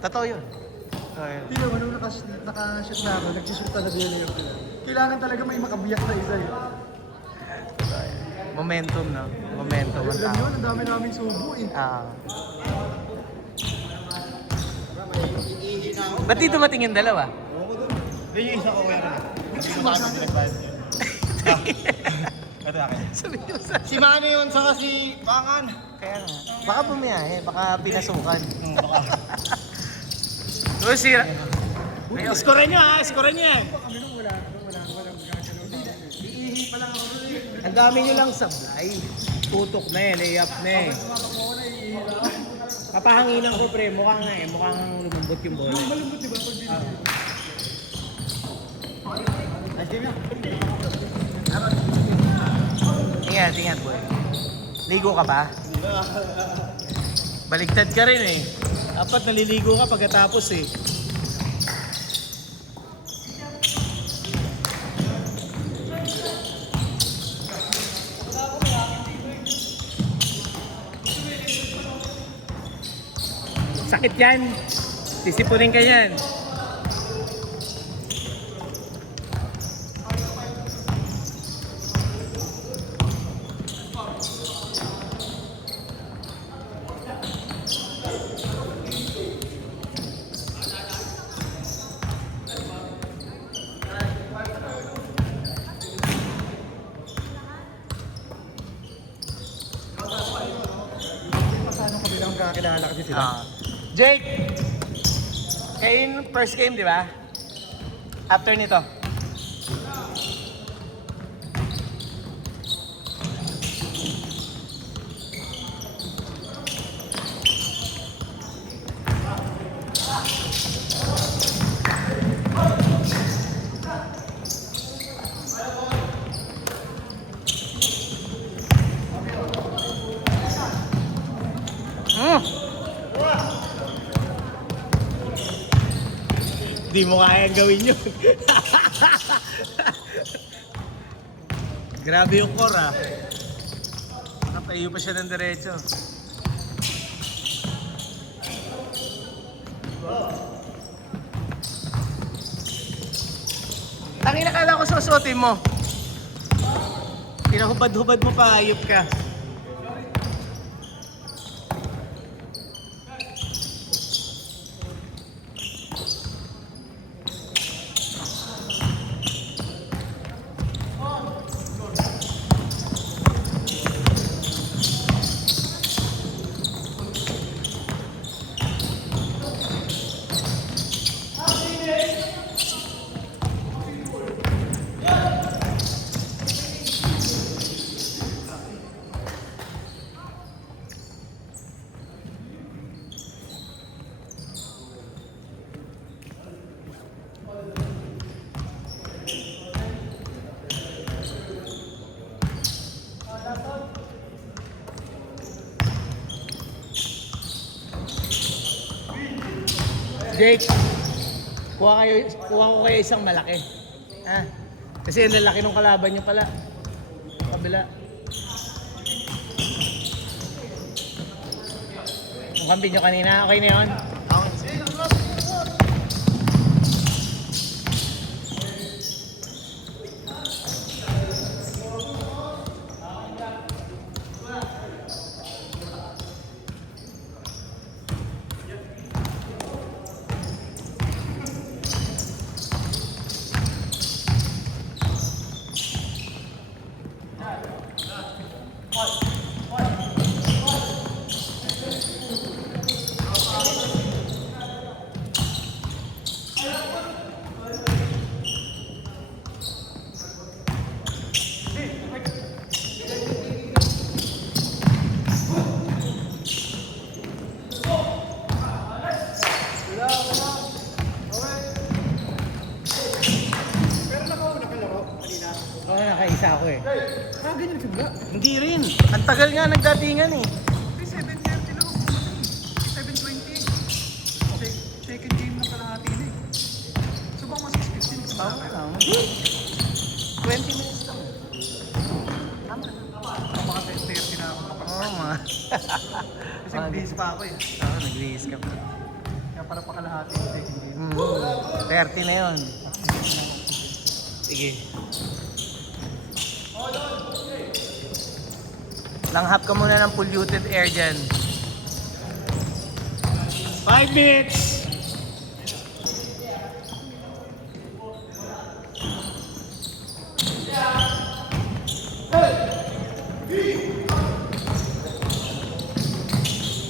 Totoo yun. Hindi naman, nung nakashoot na ako, nagsushoot talaga yun yung kailangan talaga may makabiyak na isa yun. Momentum, no? Momentum ang Alam tao. yun, ang dami naming subo eh. Ba't di dumating yung dalawa? Hindi yung isa ko meron. Hindi ko makakita nagbayad niya. Ito akin. Sabi mo sa... Si Mano yun, saka si Pangan. Kaya nga. Baka bumiyahe, baka pinasukan. Baka. O sira. Iskorin nyo ha, iskorin nyo yan. Ang dami nyo lang sablay. Tutok na eh, layup na eh. Kapahanginan ko pre, mukhang nga eh, mukhang lumambot yung bola. Malambot diba pag Ingat, ingat boy. Ligo ka ba? Baligtad ka rin eh. Dapat naliligo ka pagkatapos eh. Sakit yan. Disipunin ka yan. paano kami lang kakilala kasi sila? Jake! Kayo yung first game, di ba? After nito. Di mo kayang gawin yun. Grabe yung core ah. Nakatayo pa siya ng diretso. Tangina, kala ko susuotin mo. Pinahubad-hubad mo pa, ayop ka. Jake, kuha ko kayo isang malaki. Ha? Kasi ang lalaki ng kalaban nyo pala. Kabila. Kung kampi nyo kanina, okay na yun? Oo, nakaisa ako eh. Ganyan nagsimula. Hindi rin. Ang tagal nga nagdatingan eh. 7:30 lang. 7:20. Second game na kalahati na eh. So baka mas 6:15 nagsimula Tama kayo? lang. 20 minutes lang. Baka 10:30 na ako. Oo, ma. Kasi bihis pa ako eh. Oo, nag-release ka pa. Kaya para pakalahati yung second game. 30 na yun. Sige. Langhap ka muna ng polluted air dyan. 5 minutes!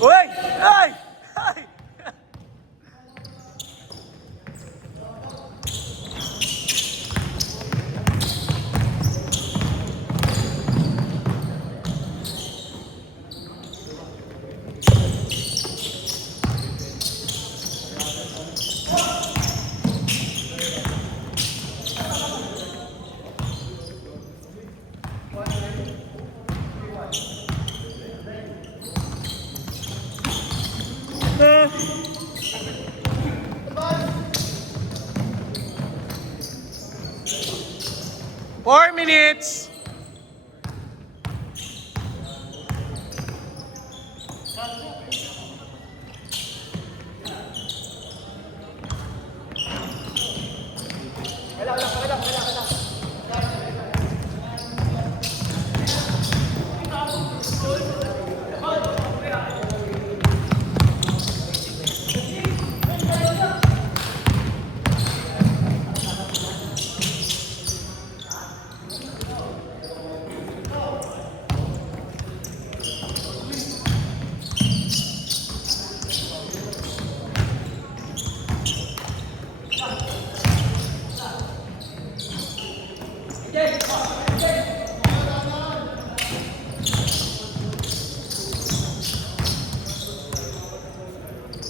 Uy! Ay! Ay! Four minutes.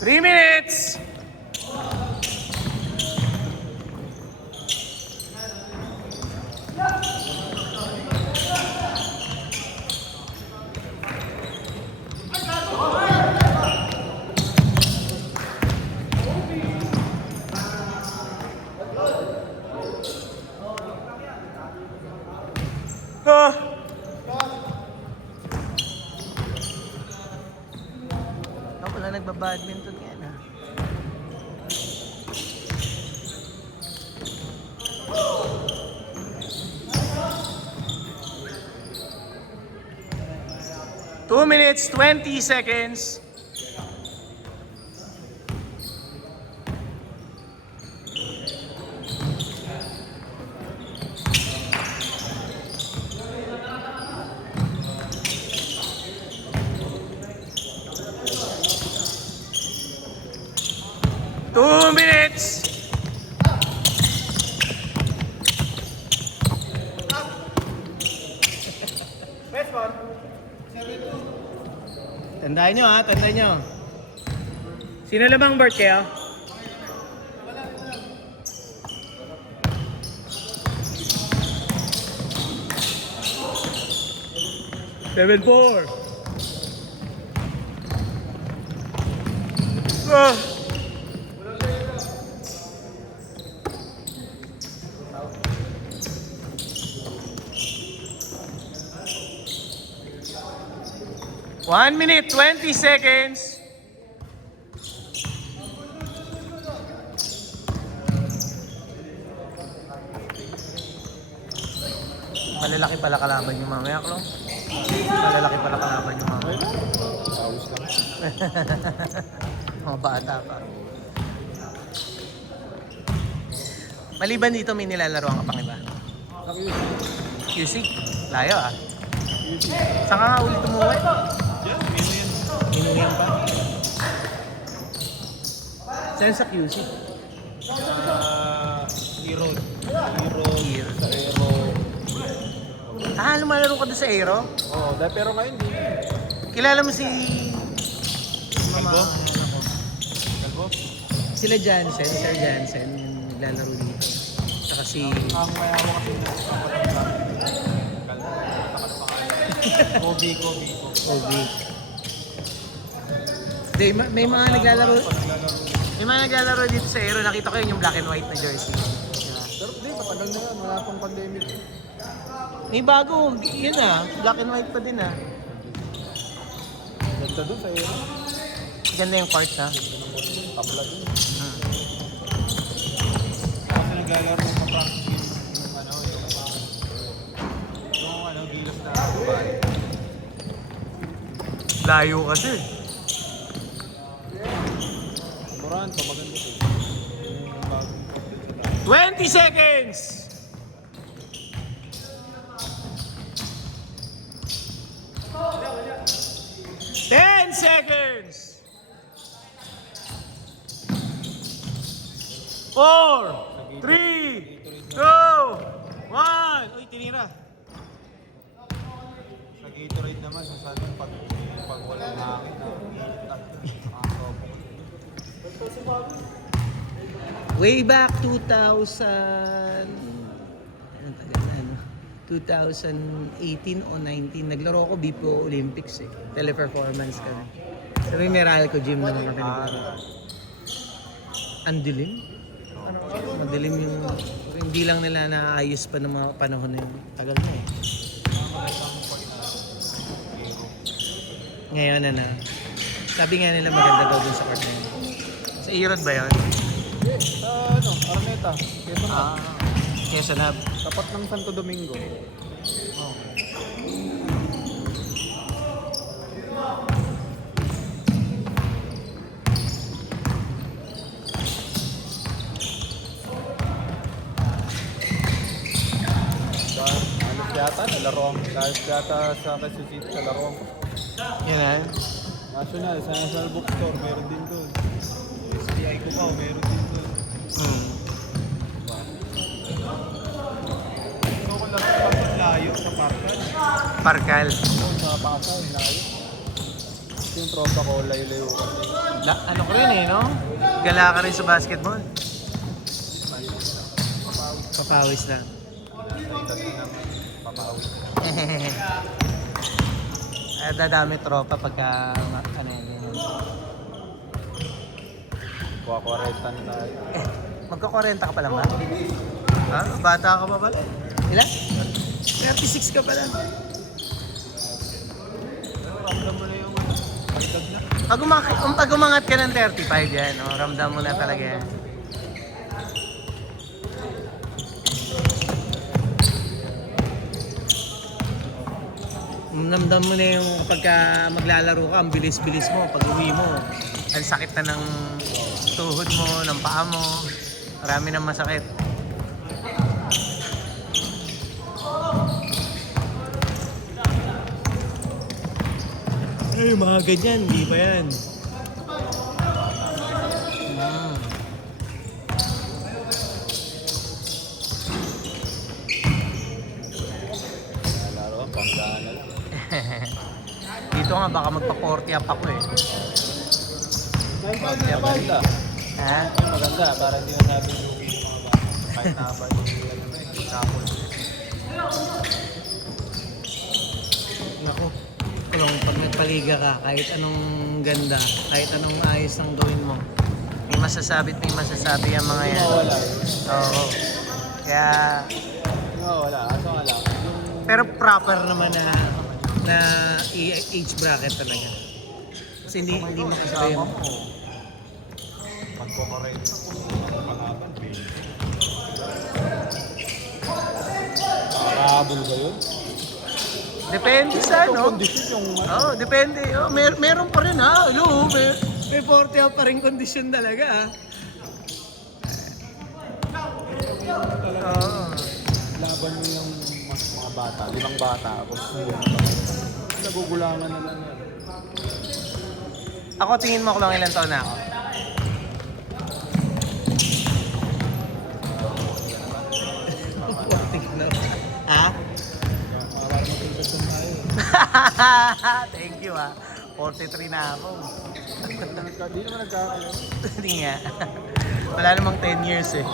Three minutes. Wala nagbabadminton yan ha. Two minutes, 20 seconds. Two minutes. Tandaan nyo ha, tandaan nyo. Sino lamang bird kayo? Seven, four. One minute, 20 seconds. Malalaki pala kalaban yung mamaya, Klo. Malalaki pala kalaban yung mamaya. Ayos lang. Mga bata pa. Maliban dito, may nilalaro ang kapang iba. QC. Layo ah. Saan ka nga ulit umuwi? Yan, mino yan. Inuwian pa? Saan sa QC? Hero. Here. Sa Aero. Lumalaro ka doon sa Aero? Oo, pero ngayon di. Kilala mo si... Kalbo? Kalbo? Sila Jansen, Sir Jansen, yung naglalaro dito. Saka si... Ang mayawa kasi na sa Kobe. Obi. Hindi, may mga naglalaro... May mga naglalaro dito sa Aero. Nakita ko yun yung black and white na jersey. Diba? Pero hindi, matagal na yan. Wala pang pandemic. May bago. Yun ah. Black and white pa din ah. Ganda doon sa Aero. Ganda yung court ha. Tabla din. Kasi naglalaro ng practice yung gilas na babae. Layo kasi. Moran, pa maganda to. Yung bagong content sa 20 seconds! Ten seconds! 4, 3, 2, 1. Uy, tinira. Sa Gatorade naman, sasabi pag walang hangin na nakakasopong. Way back 2000... Anong tagal na, ano? 2018 o 19, naglaro ko BPO Olympics eh. Teleperformance kami. Sabi Meralco gym naman kami naglaro. Ang dilim? Madilim yung... Hindi lang nila naayos pa ng mga panahon na yun. Tagal na eh. Ngayon na. Sabi nga nila maganda daw dun sa court na yun. Sa Irod ba yun? Sa Araneta. Quezon Hub. Tapat ng Santo Domingo. Halos yata sa Quezon City, sa laruan ko. Yan na. National Bookstore, meron din doon. SBI ko pa, meron din doon. Ito ko lang sa layo sa Parkal. Parkal. Sa Pasay, layo. Ito yung tropa ko, layo-layo ko. Ano ko rin eh, no? Gala ka rin sa basketball. Papawis lang. Papawis. Ay, dadami tropa pagka ano yun. Kuha 40 na tayo. Magka-40 ka pa lang ba? Ha? Bata ka pa pala? Ilan? 36 ka pala. Ramdam mo na yung pagdag na. Pag umangat ka ng 35 yan, no? Ramdam mo na talaga yan. Namdam mo na yung pagka maglalaro ka, ang bilis-bilis mo. Pag uwi mo, ang sakit na ng tuhod mo, ng paa mo. Marami nang masakit. Ay, mga ganyan, hindi ba yan? Laro, panggaan na lang. Dito nga, baka magpa-40 up ako eh. Maganda. Ha? Maganda, para hindi na sabi yung mga bata. Kahit nabal yung kapon. Naku, kung pag nagpaliga ka, kahit anong ganda, kahit anong ayos ang gawin mo, may masasabi at may masasabi ang mga yan. Wala. Oo. Kaya, Wala. Aso nga lang. pero proper naman na age bracket talaga. Kasi hindi mo kasama yun. Magpo-correct. Pangaban. Nakahabol ba yun? Depende sa ano. Kondisyon yung... Oo, depende. Oh, meron pa rin ha. Hello, may 40 up pa rin kondisyon talaga ha. Oo. Laban mo yung mga bata, 5 bata. Nagugulangan na lang yan. Ako, tingin mo ko lang ilang taon na ako. Ha? Thank you ha. 43 na ako. Di naman nagkakaroon. Hindi nga. Wala namang 10 years eh.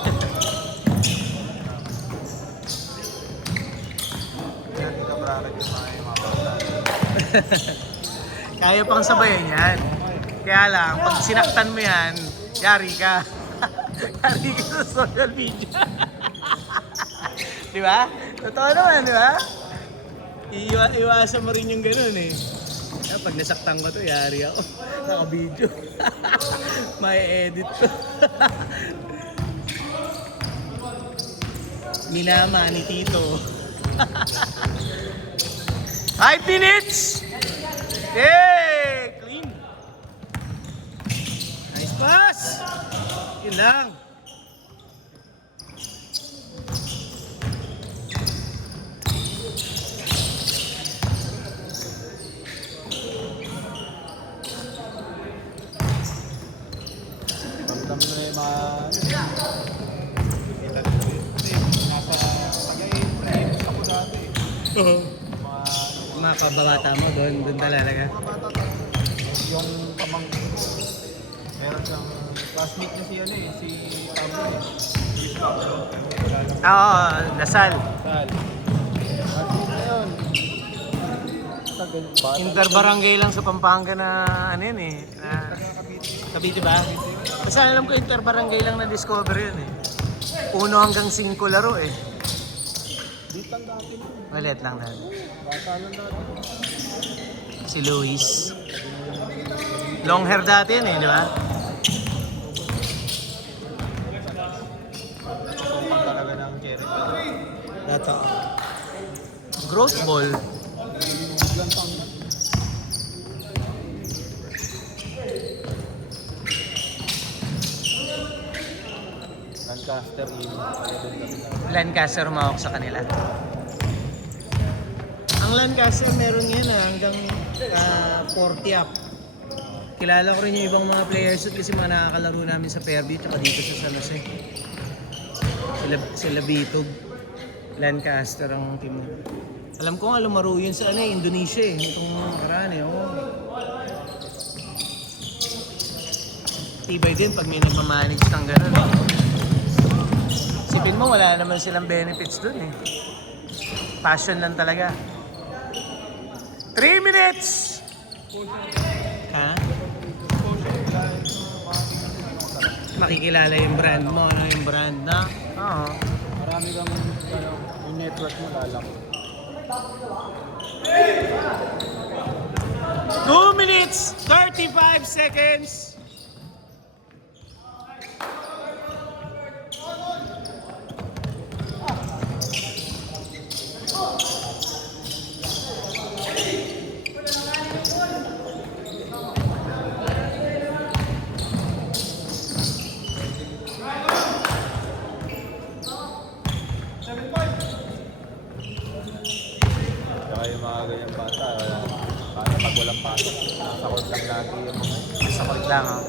Hindi ka bracket yung mga bata. Kaya pang sabayan yan. Kaya lang, pag sinaktan mo yan, yari ka. Yari ka sa social media. Di ba? Totoo naman, di ba? Iwasan mo rin yung ganun eh. Kaya pag nasaktan ko to, yari ako. Naka-video. May edit to. Minama ni Tito. 5 minutes! Okay! Clean! Nice pass! Yun lang. Ramdam na yung mga... Kita nito yun. Kasi nasa Tagay, ako dati. Mga kababata mo doon talaga. Mga bata tayo. Yung pamangkin ko, meron siyang classmate niya si ano eh, si Pablo eh. Si Pablo. Oo, Lasal. Sal. Ayun. Tagal. Bata. Interbarangay lang sa Pampanga na ano yun eh. Na, Cavite ba? Kasi alam ko interbarangay lang na discover yun eh. 1 hanggang 5 laro eh. Ditang dati mo. Maliit lang na. Bata lang dati. Si Luis. Long hair dati yun eh, di ba? Sompang talaga ng cherry. Dato. Growth ball. Biglang tang. Lancaster in. Lancaster umawak sa kanila. Ang Lancaster meron yan hanggang 40 up. Kilala ko rin yung ibang mga players kasi mga nakakalaro namin sa Fairview at dito sa San Jose. Sila Bitog. Lancaster ang team. Alam ko nga lumaro yun sa Indonesia eh. Itong nakaraan eh. Oh. Tibay din pag may nagmamanage kang gano'n. Sipin mo wala naman silang benefits dun eh. Passion lang talaga. 3 minutes! Ha? Makikilala yung brand mo, ano yung brand na? Oo. Marami kang yung network mo lalak. 2 minutes, 35 seconds. Saka yung mga ganyang bata, paano pag walang pasok, nasa court lang lagi yung mga Sa court lang, oh.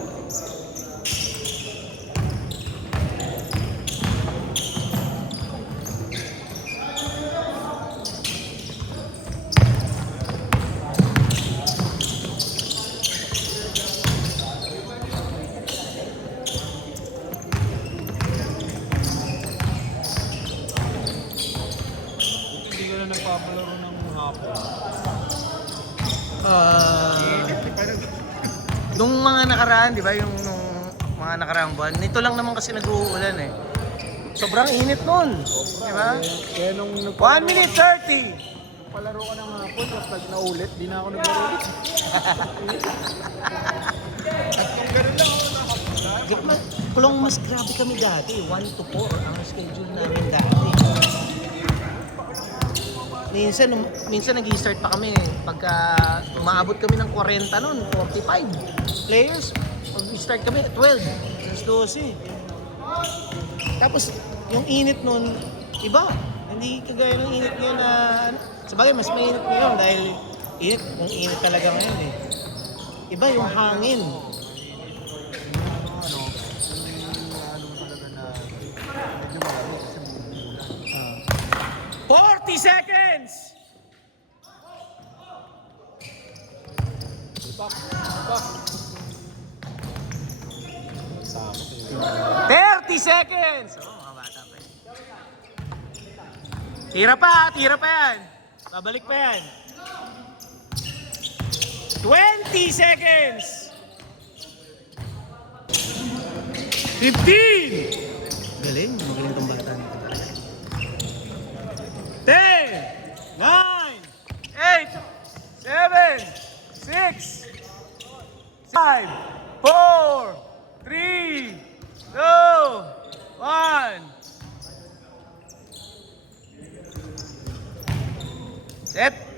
hindi ka na nagpapalaro ng hapon. Nung mga nakaraan, di ba, nung mga nakaraang buwan, nito lang naman kasi nag-uulan eh. Sobrang init nun, di ba? Kaya nung 1 minute 30! palaro ka ng hapon, tapos pag naulit, di na ako naglaro ulit. At kung gano'n lang ako nakapula, Kulong mas grabe kami dati, 1 to 4 ang schedule namin dati. Minsan nag-i-start pa kami pagka umaabot kami ng 40 noon, 45 players. Mag-start kami at 12, alas 12. Tapos yung init noon, iba. Hindi kagaya ng init ngayon na sabagay mas mainit ngayon dahil init talaga ngayon eh. Iba yung hangin. ano talaga na medyo malamig kasi umuulan. 40 seconds! Back, back. Tama. 30 seconds! Oh, mga bata pa yun. Tira pa yan. Babalik pa yan. 20 seconds! 15! Magaling tong bata nito talaga. 10, 9, 8, 7, 6, 6, 5, 4, 3, 2, 1. Set.